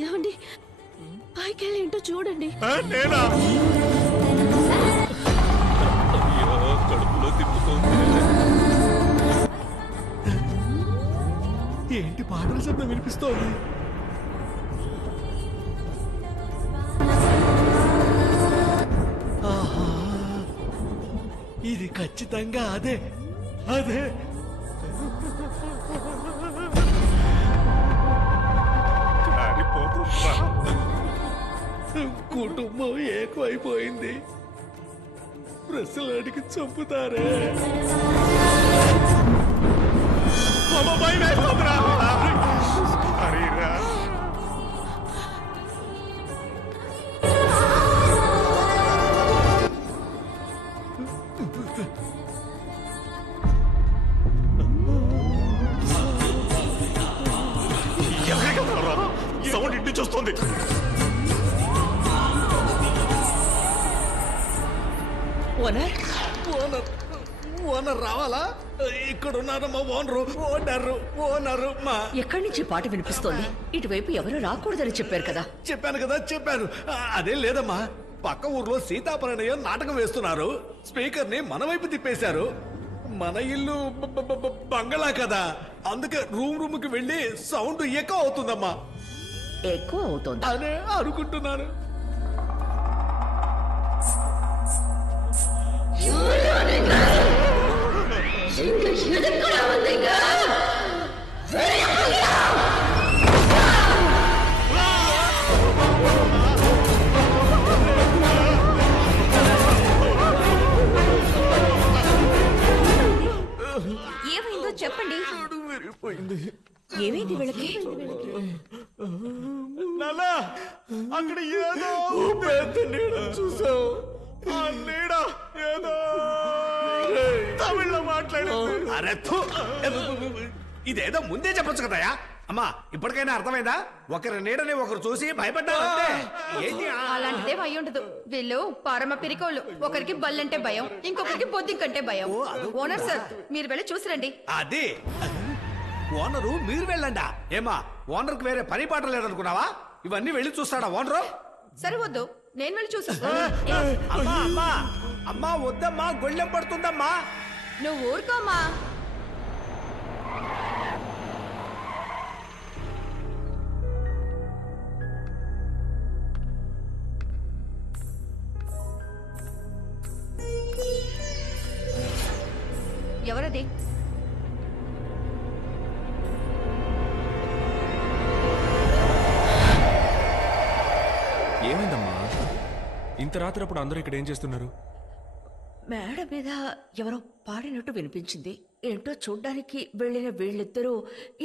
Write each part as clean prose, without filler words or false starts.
ఏమండి పైకెళ్ళి ఏంటో చూడండి. కడుపులో తిప్పుతోంది. ఏంటి పాటల శబ్దం వినిపిస్తోంది? ఆహా, ఇది ఖచ్చితంగా అదే అదే. కుటుంబం ఏకమైపోయింది. ప్రశ్నలు అడిగి చంపుతారే. సౌండ్ ఇంటి చూస్తుంది. ఓనర్ రావాలా? ఇక్కడ ఉన్నారమ్మా ఓనరు మా. ఎక్కడి నుంచి పాట వినిపిస్తోంది? ఇటువైపు ఎవరు రాకూడదని చెప్పారు కదా. చెప్పాను. అదేం లేదమ్మా, పక్క ఊర్లో సీతాపరణయం నాటకం వేస్తున్నారు. స్పీకర్ ని మన వైపు తిప్పేశారు. మన ఇల్లు బంగళా కదా, అందుకే రూమ్ కి వెళ్ళి సౌండ్ ఎక్కువ అవుతుందమ్మా. ఎక్కువ అవుతుంది అనే అనుకుంటున్నాను. ఏమైందో చెప్పండి. ఏమైంది వీళ్ళకి? నానా, అక్కడ ఏదో పెద్ద నీడ చూసావు. ఆ నీడ ఏదో తమిళ్లో మాట్లాడింది. ఇదేదో ముందే చెప్పొచ్చు కదయా. అమ్మా, ఇప్పటికైనా అర్థమైందా? ఒకరి నీడని ఒకరు చూసి భయపడ్డారంటే అలాంటిదే అయి ఉండదు. వీళ్ళు పరమ పిరికోళ్ళు. ఒకరికి బల్లంటే భయం, ఇంకొకరికి బొద్దింకంటే భయం. ఓనర్ సార్, మీరు వెళ్ళి చూసిరండి. అది ఓనరు మీరు వెళ్ళండా? ఏమా, ఓనర్ కు వేరే పని పాట లేదనుకున్నావా? ఇవన్నీ వెళ్ళి చూస్తాడా ఓనరు? సరే వద్దు, నేను వెళ్ళి చూసా. అమ్మా వద్దమ్మా, గొళ్ళెం పడుతుందమ్మా. నువ్వు ఊరుకోమా. ఎవరది? ఏమైందమ్మా? ఇంత రాత్రి అప్పుడు అందరూ ఇక్కడ ఏం చేస్తున్నారు? మేడ మీద ఎవరో పాడినట్టు వినిపించింది. ఏంటో చూడ్డానికి వెళ్ళిన వీళ్ళిద్దరూ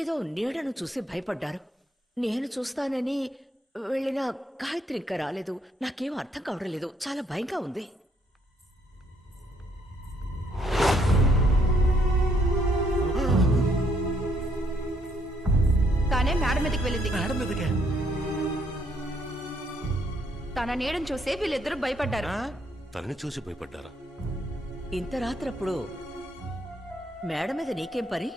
ఏదో నీడను చూసి భయపడ్డారు. నేను చూస్తానని వెళ్ళిన గాయత్రి ఇంకా రాలేదు. నాకేం అర్థం కావడం లేదు. చాలా భయంగా ఉంది. తానే మేడ మీదకి వెళ్ళింది. మేడం మీదకే? తన నీడను చూసే వీళ్ళిద్దరూ భయపడ్డారు. తనని చూసి భయపడ్డారా? ఇంత రాత్రప్పుడు మేడ మీద నీకేం పని?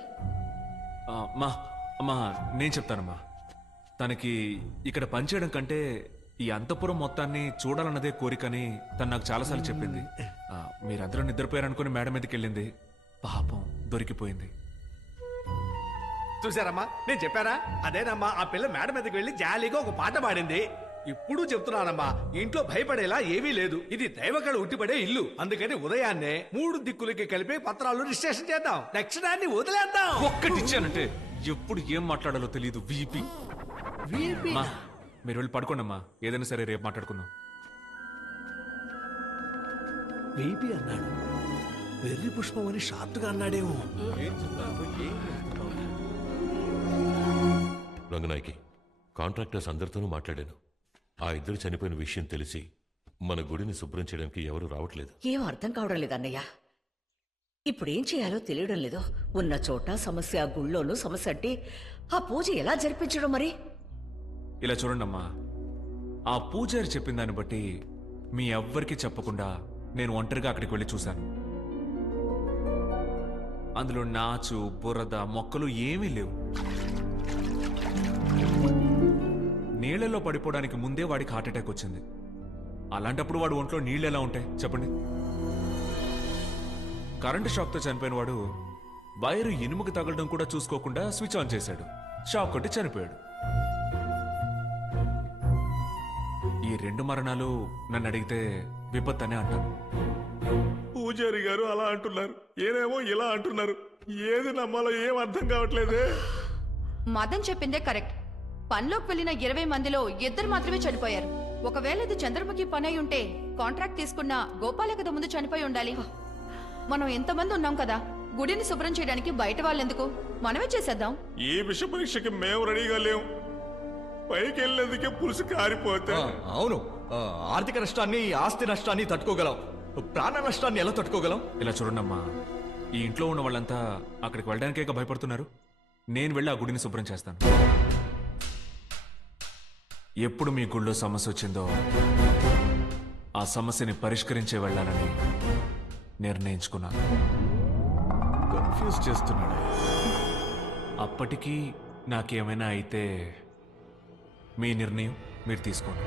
అమ్మా నేను చెప్తానమ్మా. తనకి ఇక్కడ పనిచేయడం కంటే ఈ అంతఃపురం మొత్తాన్ని చూడాలన్నదే కోరికని తను నాకు చాలాసార్లు చెప్పింది. మీరందరూ నిద్రపోయారనుకుని మేడ మీదకి వెళ్ళింది. పాపం దొరికిపోయింది. చూసారమ్మా, నేను చెప్పారా? అదేనమ్మా, ఆ పిల్ల మేడ మీదకి వెళ్ళి జాలీగా ఒక పాట పాడింది. ఇప్పుడు చెప్తున్నానమ్మా, ఇంట్లో భయపడేలా ఏమీ లేదు. ఇది దైవకళ ఉట్టిపడే ఇల్లు. అందుకని ఉదయాన్నే 3 దిక్కులకి కలిపి పత్రాలు రిజిస్ట్రేషన్ చేద్దాం. దక్షిణాన్ని వదిలేద్దాం. ఒక్కటిచ్చానంటే ఎప్పుడు ఏం మాట్లాడాలో తెలియదు. వీపీ మీరు వెళ్ళి పడుకోండమ్మా. ఏదైనా సరే రేపు మాట్లాడుకుందాం. వీపీ అన్నాడు. వెర్రి పుష్పం అని షార్ట్ గా అన్నాడేమో. రంగనాయకి, కాంట్రాక్టర్స్ అందరితోనూ మాట్లాడాను. ఆ ఇద్దరు చనిపోయిన విషయం తెలిసి మన గుడిని శుభ్రం చేయడానికి ఎవరు రావట్లేదు. ఏం అర్థం కావడం లేదు అన్నయ్య. ఇప్పుడేం చేయాలో తెలియడం లేదు. ఉన్న చోట సమస్య, గుళ్ళోనూ సమస్య అంటే ఆ పూజ ఎలా జరిపించడం మరి? ఇలా చూడండమ్మా, ఆ పూజారి చెప్పిన దాన్ని బట్టి మీ ఎవ్వరికీ చెప్పకుండా నేను ఒంటరిగా అక్కడికి వెళ్ళి చూశాను. అందులో నాచు, బురద, మొక్కలు ఏమీ లేవు. నీళ్ల నీళ్లలో పడిపోవడానికి ముందే వాడికి హార్ట్ అటాక్ వచ్చింది. అలాంటప్పుడు వాడు ఒంట్లో నీళ్ళు ఎలా ఉంటాయి చెప్పండి? కరెంటు షాక్తో చనిపోయిన వాడు వైరు ఇనుముకి తగలడం కూడా చూసుకోకుండా స్విచ్ ఆన్ చేశాడు. షాక్ కొట్టి చనిపోయాడు. ఈ 2 మరణాలు నన్ను అడిగితే విపత్తు అనే అంటాను. పూజారి గారు అలా అంటున్నారు, ఏనేమో ఇలా అంటున్నారు. ఏది నమ్మాలో ఏం అర్థం కావట్లేదే. మదన్ చెప్పిందే కరెక్ట్. పనిలోకి వెళ్ళిన 20 మందిలో 2 మాత్రమే చనిపోయారు. ఒకవేళ ఇది చంద్రముఖి పని అయి ఉంటే కాంట్రాక్ట్ తీసుకున్న గోపాల కదా ముందు చనిపోయి ఉండాలి. మనం ఎంతమంది ఉన్నాం కదా, గుడిని శుభ్రం చేయడానికి బయట వాళ్ళెందుకు, మనమే చేసేద్దాం. ఈ విష పరీక్షకి మేము రెడీగా లేం. పైకి వెళ్ళేందుకే పులుసు కారిపోతే. అవును, ఆర్థిక నష్టాన్ని, ఆస్తి నష్టాన్ని తట్టుకోగలం, ప్రాణ నష్టాన్ని ఎలా తట్టుకోగలం? ఇలా చూడండమ్మా, ఈ ఇంట్లో ఉన్న వాళ్ళంతా అక్కడికి వెళ్ళడానికే భయపడుతున్నారు. నేను వెళ్ళి ఆ గుడిని శుభ్రం చేస్తాను. ఎప్పుడు మీ గుళ్ళో సమస్య వచ్చిందో ఆ సమస్యని పరిష్కరించే వెళ్ళాలని నిర్ణయించుకున్నాను. కన్ఫ్యూజ్ చేస్తున్నాడు. అప్పటికీ నాకేమైనా అయితే మీ నిర్ణయం మీరు తీసుకోండి.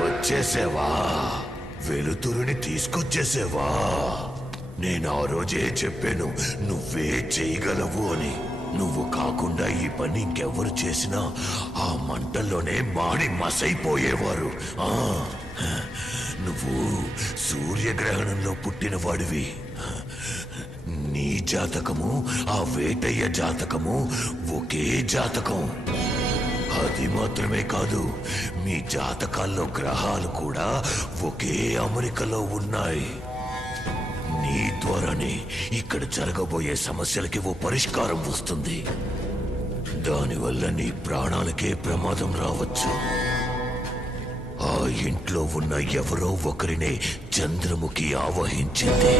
వచ్చేసేవా? వెలుతురుని తీసుకొచ్చేసేవా? నేను ఆ రోజే చెప్పాను నువ్వే చేయగలవు అని. నువ్వు కాకుండా ఈ పని ఇంకెవరు చేసినా ఆ మంటల్లోనే మాడి మసైపోయేవారు. నువ్వు సూర్యగ్రహణంలో పుట్టిన వాడివి. నీ జాతకము ఆ వేటయ్య జాతకము ఒకే జాతకం. అది మాత్రమే కాదు, మీ జాతకాల్లో గ్రహాలు కూడా ఒకే అమరికలో ఉన్నాయి. నీ ద్వారానే ఇక్కడ జరగబోయే సమస్యలకి ఓ పరిష్కారం వస్తుంది. దానివల్ల నీ ప్రాణాలకే ప్రమాదం రావచ్చు. ఆ ఇంట్లో ఉన్న ఎవరో ఒకరినే చంద్రముఖి ఆవహించింది.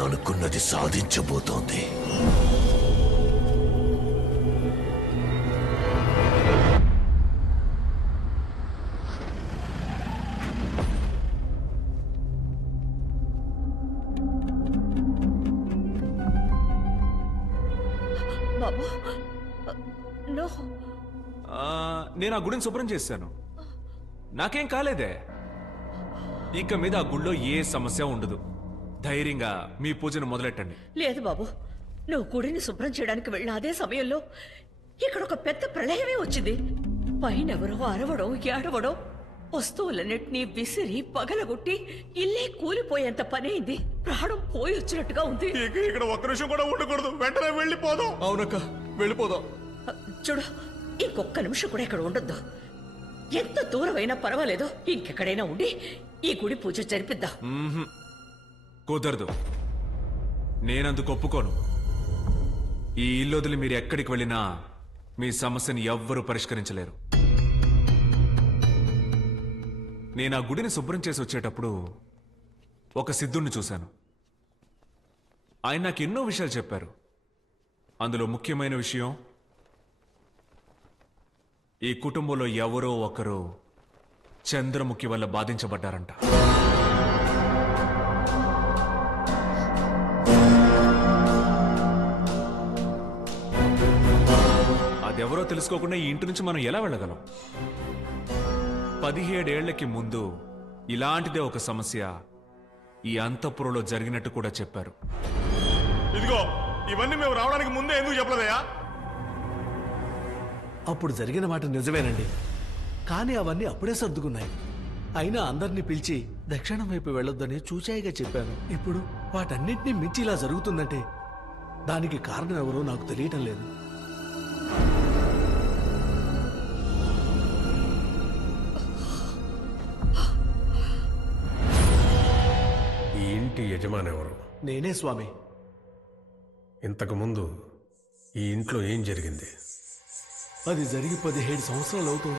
నేను అనుకున్నది సాధించబోతోంది. బాబు నో. నేను ఆ గుడిని శుభ్రం చేశాను, నాకేం కాలేదే. ఇక మీద ఆ గుడిలో ఏ సమస్య ఉండదు. ధైర్యంగా మీ పూజను మొదలెట్టండి. లేదు బాబు, నువ్వు గుడిని శుభ్రం చేయడానికి వెళ్ళిన అదే సమయంలో ఇక్కడ ఒక పెద్ద ప్రళయమే వచ్చింది. పైనెవరో అరవడం ఏడవడం, వస్తువులన్నిటినీ విసిరి పగలగొట్టి ఇల్లే కూలిపోయేంత పనైంది. ప్రాణం పోయి వచ్చినట్టుగా ఉంది. ఇక్కడ ఒక్క నిమిషం కూడా ఉండకూడదు, వెంటనే వెళ్ళిపోదాం. అవునక్క, వెళ్ళిపోదాం. చూడు, ఇంకొక్క నిమిషం కూడా ఇక్కడ ఉండొద్దు. ఎంత దూరమైనా పర్వాలేదు, ఇంకెక్కడైనా ఉండి ఈ గుడి పూజ జరిపిద్దాం. కుదరదు, నేనందుకు ఒప్పుకోను. ఈ ఇల్లు వదిలి మీరు ఎక్కడికి వెళ్ళినా మీ సమస్యని ఎవ్వరూ పరిష్కరించలేరు. నేను ఆ గుడిని శుభ్రం చేసి వచ్చేటప్పుడు ఒక సిద్ధుణ్ణి చూశాను. ఆయన నాకు ఎన్నో విషయాలు చెప్పారు. అందులో ముఖ్యమైన విషయం, ఈ కుటుంబంలో ఎవరో ఒకరు చంద్రముఖి వల్ల బాధించబడ్డారంట. అదెవరో తెలుసుకోకుండా ఈ ఇంటి నుంచి మనం ఎలా వెళ్ళగలం? 17 ఏళ్లకి ముందు ఇలాంటిదే ఒక సమస్య ఈ అంతఃపురంలో జరిగినట్టు కూడా చెప్పారు. ఇదిగో, ఇవన్నీ మేము రావడానికి ముందే ఎందుకు చెప్పలేదయా? అప్పుడు జరిగిన మాట నిజమేనండి, కానీ అవన్నీ అప్పుడే సర్దుకున్నాయి. అయినా అందరినీ పిలిచి దక్షిణం వైపు వెళ్ళొద్దని చూచాయిగా చెప్పాను. ఇప్పుడు వాటన్నిటినీ మించి ఇలా జరుగుతుందంటే దానికి కారణం ఎవరో నాకు తెలియటం లేదు. ఈ ఇంటి యజమాని ఎవరు? నేనే స్వామి. ఇంతకు ముందు ఈ ఇంట్లో ఏం జరిగింది? అది జరిగి 17 సంవత్సరాలు అవుతుంది.